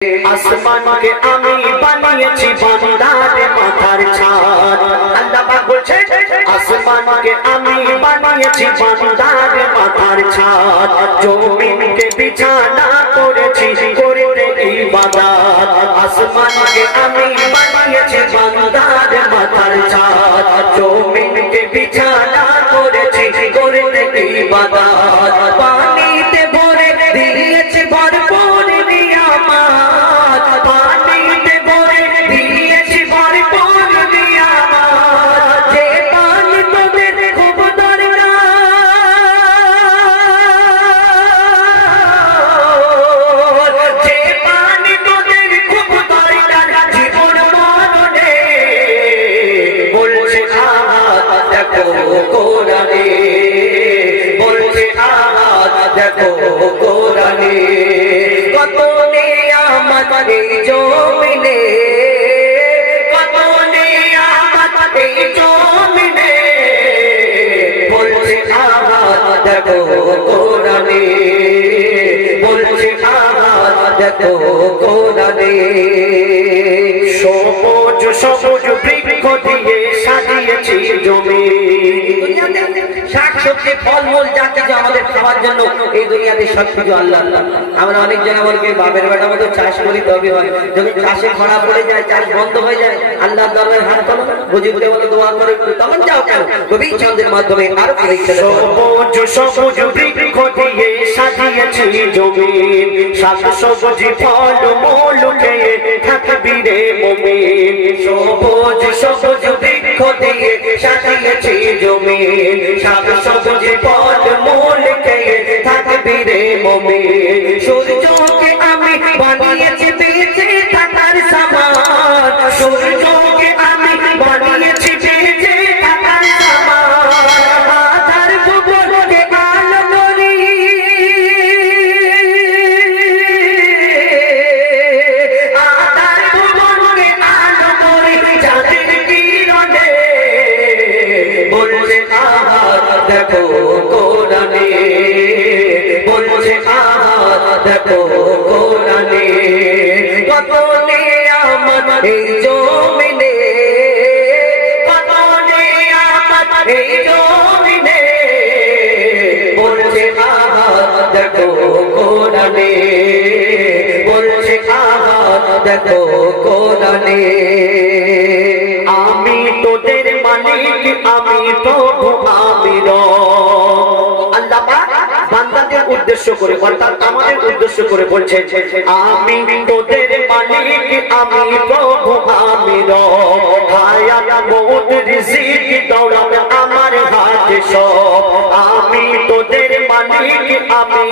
আসমান কে আমি বানিয়েছি বান্দার মাথার ছাদ। আল্লাহ পাক বলছেন আসমান কে আমি বানিয়েছি বান্দার মাথার ছাদ। জমিন কে বিছানা করেছি করতে ইবাদত। আসমান কে আমি বানিয়েছি বান্দার মাথার ছাদ। জমিন কে বিছানা করেছি করতে ইবাদত। পানিতে ভরে দিয়েছি ভরপুর নিয়ামত। পানিতে ভরে দিয়েছি ভরপুর নিয়ামত। যে পানি তোদের খুব দরকার, যে পানি তোদের খুব দরকার জীবন মরণে। বলছে আহাত দেখো কোরআনে, বলছে আহাত দেখো কোরআনে। কত নিয়ামত এই জমিনে, কত নিয়ামত এই জমিনে। বলছে আহাত দেখো কোরআনে, বলছে আহাত দেখো কোরআনে। সবুজ সবুজ বৃক্ষ দিয়ে সাজিয়েছি জমি। শাক সবজি ফলমূল যা কিছু আমাদের খাওয়ার জন্য এই দুনিয়াতে সবকিছু আল্লাহ আল্লাহ। আমরা অনেক জায়গা বলকে বাপের বেটা মতো চাষ করি তবে হয়, যখন চাষে খরা পড়ে যায়, চাষ বন্ধ হয়ে যায়, আল্লাহর দরবারে হাত তোলো, বুঝিতে বলে দোয়া করে, তখন যাও কেন কবি চন্দ্রের মাধ্যমে আরো সবুজ সবুজ বৃক্ষ দিয়ে সাজিয়েছি জমি। শাক সবজি ফলমূল খেয়ে থাকবি রে মুমিন। সবুজ সবুজ বৃক্ষ দিয়ে সাজিয়েছি জমি। শাক সবজি ফলমূল খেয়ে থাকবি রে মুমিন। সূর্যকে আমি বানিয়েছি বেঁচে থাকার সামান। সূর্যকে আমি বানিয়েছি বেঁচে থাকার সামান। আধার ভুবনকে আলো করি, আধার ভুবনকে আলো করি চাঁদের কিরণে। বলছে আহাত দেখো কোরআনে, বলছে আহাত দেখো কোরআনে। কত নিয়ামত এই জমিনে, কত নিয়ামত এই জমিনে। বলছে আহাত দেখো কোরআনে, বলছে আহাত দেখো কোরআনে। আমি তোদের মালিক, আমি প্রভু, আমি রব। আল্লাহ পাক বান্দাদের উদ্দেশ্য করে অর্থাৎ আমাদের উদ্দেশ্য করে বলছেন আমি তোদের মালিক, আমি প্রভু, আমি রব। হায়াত মউত রিজিক দৌলত আমার হাতে সব। আমি তোদের মালিক, আমি